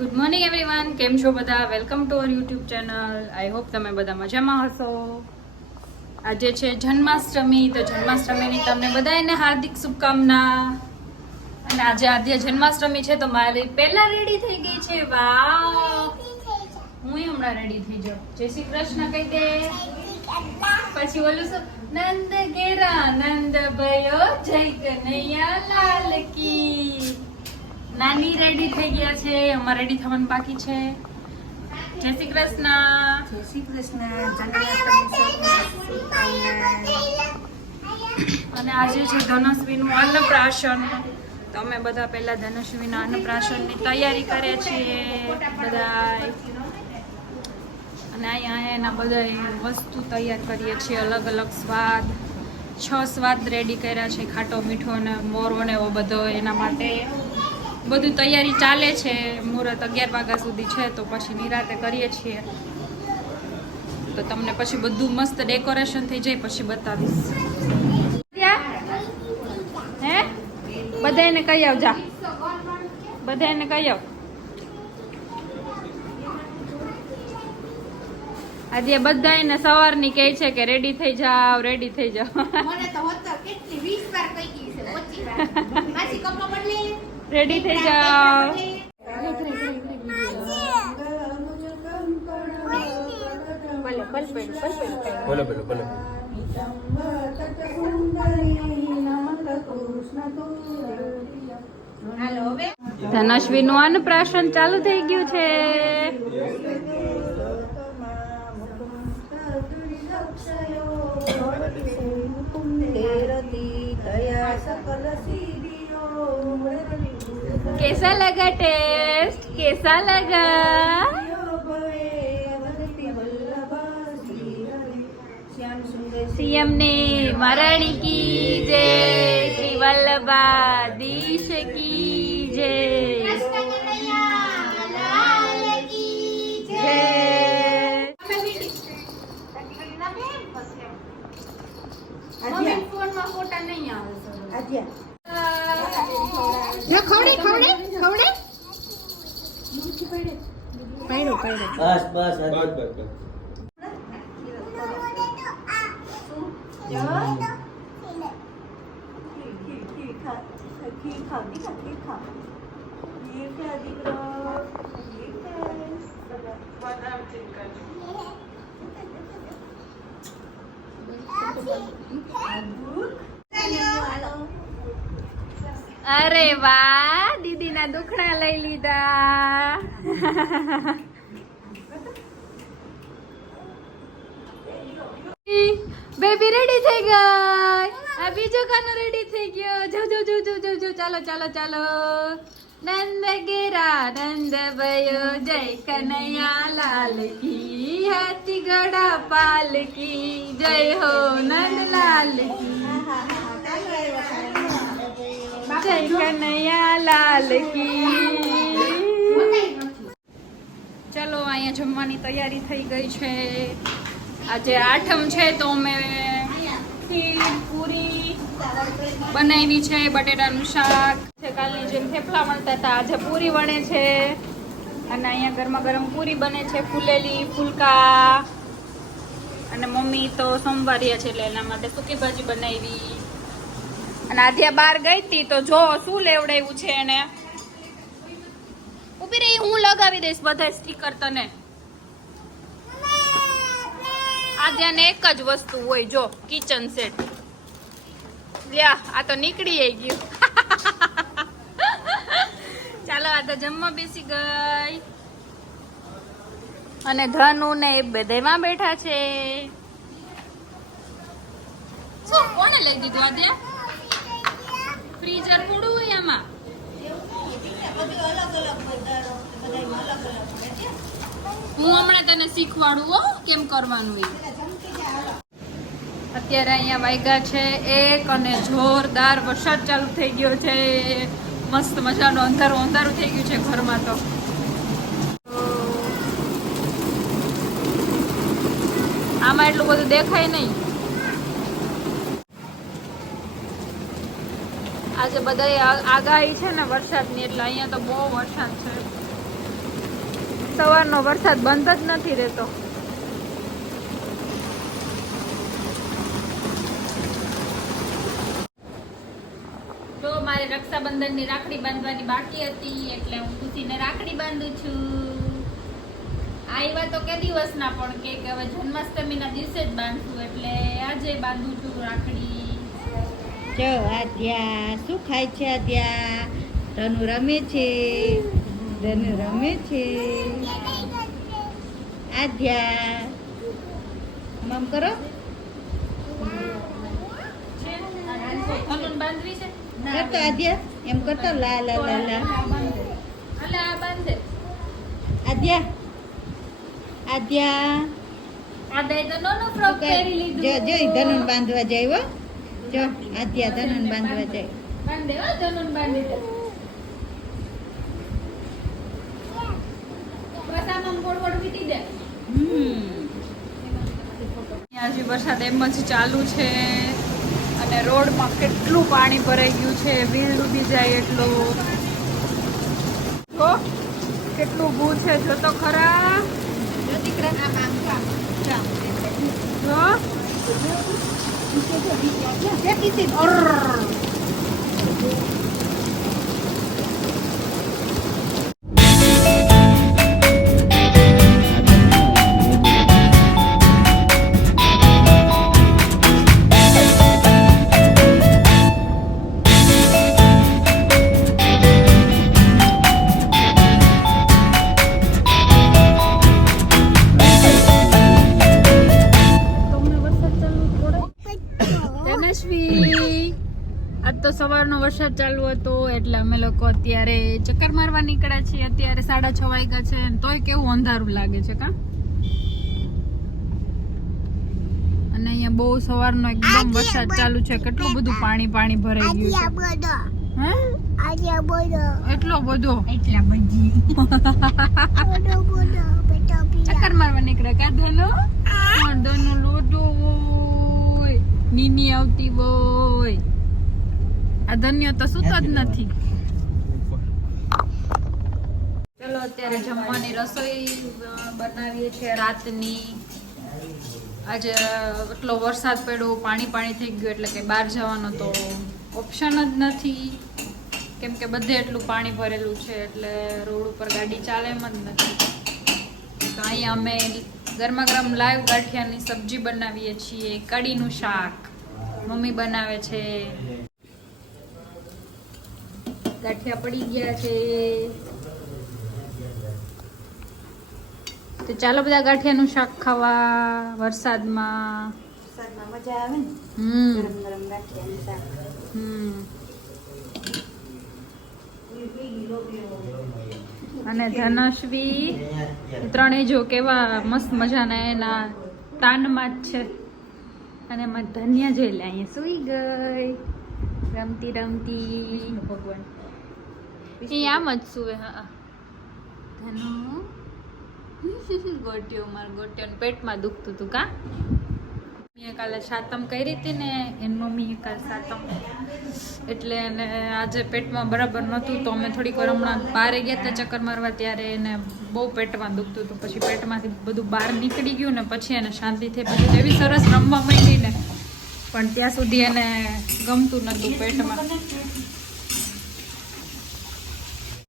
Good morning everyone, કેમ છો બધા? Welcome to our YouTube channel. I hope તમે બધા મજામાં હશો. આજે છે જન્માષ્ટમી, તો જન્માષ્ટમીની તમને બધાને હાર્દિક શુભકામના. અને આજે આદ્ય જન્માષ્ટમી છે તો મારી પહેલા રેડી થઈ ગઈ છે. વાવ, હું હમણાં રેડી થઈ જાઉં. જય શ્રી કૃષ્ણ કહી દે. પછી ઓલું શું, નંદ ઘેરા નંદ ભયો જય કનૈયા લાલ કી. નાની રેડી થઈ ગયા છે, અમારે રેડી થવાનું બાકી છે. જય શ્રી કૃષ્ણ. જય શ્રી કૃષ્ણ. અને આજે છે ધનશ્રીનું અન્નપ્રાશન. તો અમે બધા પહેલા ધનશ્રીના અન્નપ્રાશનની તૈયારી કરે છીએ બધા. અને અહીંયા એના બધા વસ્તુ તૈયાર કરીએ છીએ, અલગ અલગ સ્વાદ. 6 સ્વાદ રેડી કર્યા છે, ખાટો મીઠો ને મોરો ને એવો બધો. એના માટે બધું તૈયારી ચાલે છે. મુહૂર્ત 11 વાગ્યા સુધી છે, તો પછી નિરાતે કરીએ છીએ. તો તમને પછી બધું મસ્ત ડેકોરેશન થઈ જાય પછી બતાવીશ. હે બધાને કહી આવ, જા બધાને કહી આવ. આજે બધાને સવારની કહે છે કે રેડી થઈ જાવ, રેડી થઈ જાવ. મને તો હોતો કેટલી 20 વાર કહી ગઈ છે, 25 વાર. માસી કપડાં બદલે, રેડી થઈ જાવ. બોલો બોલો બોલો. હાલો હવે ધનશ્વીનું અન્નપ્રાશન ચાલુ થઈ ગયું છે. कैसा लगा टेस्ट? कैसा लगा? सीएम ने महारानी की जय, श्री वल्लभाधीश की जय. ફોનમાં ફોટા નહીં આવે. જો ખવડે ખવડે ખવડે પાડો પાડો બસ બસ બસ બસ. અરે વાહ, દીદીના દુખણા લઈ લીધા. બેબી રેડી થઈ ગઈ. આ બીજો ખાનો રેડી થઈ ગયો. જો જો જો જો જો જો, ચાલો ચાલો ચાલો. નંદ ઘેરા નંદ ભયો જય કનૈયા લાલ કી. હાથી ઘોડા પાલ કી જય હો નંદ લાલ કી. જય કનૈયા લાલ કી. ચલો, અહીંયા જમવાની તૈયારી થઈ ગઈ છે. આજે આઠમ છે તો અમે ખીર પૂરી બનાવી છે, બટેટાનું શાક છે. કાલની જેમ થેપલા વણતા હતા, આજે પૂરી વણે છે. અને અહીંયા ગરમા ગરમ પૂરી બને છે, ફૂલેલી ફૂલકા. અને મમ્મી તો સોમવારીયા છે એટલે એના માટે સૂકી ભાજી બનાવી. અને આધ્યા બહાર ગઈ હતી તો જો શું લેવડાવ્યું છે એને. ઉભી રહી, હું લગાવી દઈશ બધા સ્ટીકર તને. આધ્યાને એક જ વસ્તુ હોય, જો કિચન સેટ. લ્યા, આ તો નીકળી ગયું. ચાલો, આ તો જમવા બેસી ગઈ. અને ધનુ ને એ બધામાં બેઠા છે. શું કોને લઈ દીધું આધ્યા? ફ્રીઝર પૂરું હોય આમાં. હું હમણાં તને શીખવાડું હો કેમ કરવાનું એ. અત્યારે અહીંયા વાગ્યા છે 1 અને જોરદાર વરસાદ ચાલુ થઈ ગયો છે. મસ્ત મજાનું અંધારું અંધારું થઈ ગયું છે ઘરમાં. તો આમાં એટલું બધું દેખાય નહીં. આજે બધાય આગાહી છે ને વરસાદની, એટલે અહીંયા તો બહુ વરસાદ છે. સવારનો વરસાદ બંધ જ નથી રહેતો. જો મારે રક્ષાબંધનની રાખડી બાંધવાની બાકી હતી એટલે હું ખુશીને રાખડી બાંધું છું. આવ્યા તો કે દિવસના પણ કે હવે જન્માષ્ટમીના દિવસે જ બાંધશું એટલે આજે બાંધું છું રાખડી. જો આદ્યા શું ખાય છે? આદ્યા ધનુ રમે છે. ધનુ રમે છે. આદ્યા મમ કરો. ધનુન બાંધવી છે કરતો આદ્યા એમ કરતો લા લા લા લા. અલે આ બાંધે આદ્યા આદ્યા આ દે તો નો ફ્રોક પહેરી લીધું. જો જો ધનુન બાંધવા જાય હો. જો આદ્યા ધનુન બાંધવા જાય. બાંધે હો ધનુન બાંધી દે. બસ આમ ગોળ ગોળ વીતી દે. હજી વરસાદ એમ જ ચાલુ છે અને રોડમાં કેટલું પાણી ભરાઈ ગયું છે, વ્હીલ ડૂબી જાય એટલું. જો કેટલું ભૂ છે, જો તો ખરા. જો દીકરા આમ આમ કામ ચાલ. જો આજ તો સવારનો વરસાદ ચાલુ હતો એટલે અમે લોકો અત્યારે ચક્કર મારવા નીકળ્યા છીએ. અત્યારે 6:30 વાગ્યા છે અને તોય કેવું અંધારું લાગે છે કા. અને અહીંયા બહુ સવારનો એકદમ વરસાદ ચાલુ છે. કેટલું બધું પાણી પાણી ભરાઈ ગયું છે. હે એટલો બધો એટલા બધી ચક્કર મારવા નીકળ્યા કા ધનો. ધનો લોટો હોય નીની આવતી હોય. આ ધન્યો તો સૂતો જ નથી. ચલો અત્યારે જમવાની રસોઈ બનાવીએ છીએ રાતની. આજે એટલો વરસાદ પડ્યો, પાણી પાણી થઈ ગયું એટલે કે બહાર જવાનો તો ઓપ્શન જ નથી, કેમ કે બધે એટલું પાણી ભરેલું છે એટલે રોડ ઉપર ગાડી ચાલે એમ જ નથી. તો અહીંયા અમે ગરમા ગરમ લાઈવ ગાંઠિયાની સબ્જી બનાવીએ છીએ. કઢીનું શાક મમ્મી બનાવે છે. ગાંઠિયા પડી ગયા છે તો ચાલો બધા ગાંઠિયાનું શાક ખાવા વરસાદમાં. મજા આવે ને ગરમ ગરમ ગાંઠિયાનું શાક. અને ધનશ્વી ત્રણેય જો કેવા મસ્ત મજાના એના તાનમાં જ છે. અને એમાં ધન્યા જોઈ લે અહીંયા સુઈ ગઈ રમતી રમતી. ભગવાન એ આમ જ સુવે. હા ધનુ ગોટ્યો માર ગોટ્યો પેટમાં દુખતું હતું કા. મેં કાલે સાતમ કરી હતી ને એની મમ્મીએ કાલે સાતમ એટલે એને આજે પેટમાં બરાબર નહોતું તો અમે થોડીક વાર હમણાં બહાર ગયા હતા ચક્કર મારવા ત્યારે એને બહુ પેટમાં દુખતું હતું. પછી પેટમાંથી બધું બહાર નીકળી ગયું ને પછી એને શાંતિ થઈ. પછી એવી સરસ રમવા માંડી ને પણ ત્યાં સુધી એને ગમતું નહોતું પેટમાં.